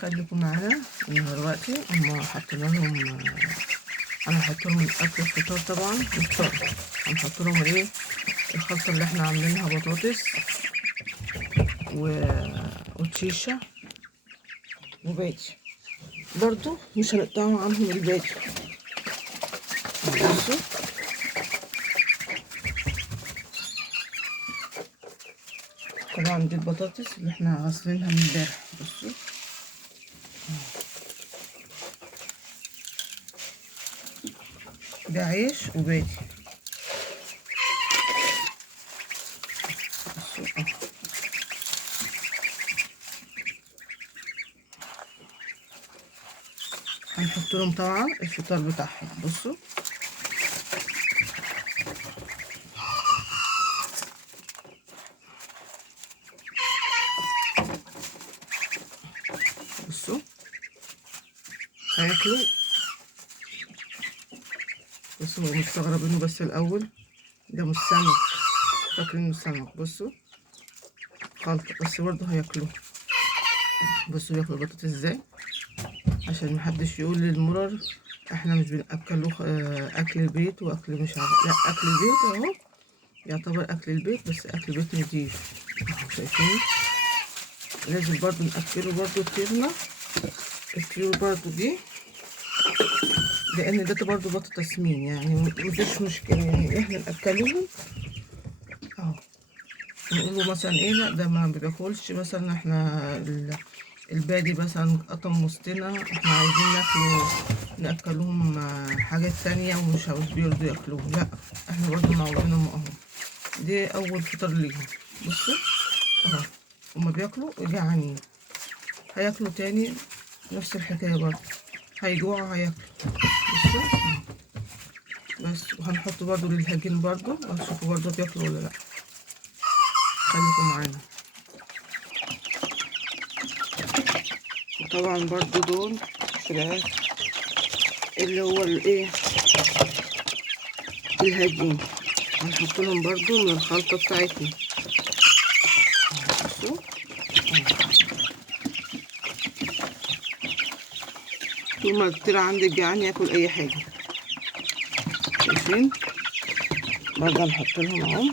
خليكم معانا دلوقتي. هما حطينا لهم، انا هحط لهم اكل الفطار طبعا. الفطار هنحط لهم ايه؟ الخلطه اللي احنا عاملينها، بطاطس وتشيشه وباجي. برضو مش هنقطعوا عنهم الباجي. بصوا طبعا دي البطاطس اللي احنا غاسلينها من امبارح. بصوا ده عيش وباجي. بصوا هنحط لهم طبعا الفطار بتاعهم. بصوا بصوا هياكلوا. بصوا مستغربينه بس الاول ده مش سمك، فاكرينه سمك. بصوا خلطة بس برضه هياكلوه. بصوا بياكلوا البطاطس ازاي، عشان محدش يقول للمرر احنا مش بنأكلوه اكل البيت واكل مش عارف. لا، اكل البيت اهو يعتبر اكل البيت، بس اكل البيت نضيف. اهو شايفين. لازم برضه نأكله برضه طيرنا، الطيور برضه دي، لان ده برضه بط تسمين يعني مفيش مشكلة يعني احنا نأكلوهم. اهو نقوله مثلا ايه، لا ده ما بياكلش مثلا، احنا البادي مثلا قطم وسطنا، احنا عايزين ناكلهم حاجات تانية ومش بيرضوا ياكلوه. لا، احنا برضه معودينهم اهو. دي اول فطار ليهم. بصوا اهو هما بياكلوا جعانين، هياكلوا تاني نفس الحكاية برضه، هيجوعوا هياكلوا. بصوا بس. وهنحط برضه للهجين برضه، هنشوفوا برضه بياكلوا ولا لا. خليكم معانا. وطبعا برضه دول فراخ اللي هو الايه، الهجين، هنحط لهم برضو من الخلطة بتاعتنا. بصوا طول ما الطير عندك جعان ياكل اي حاجة. شايفين برضه هنحط لهم اهو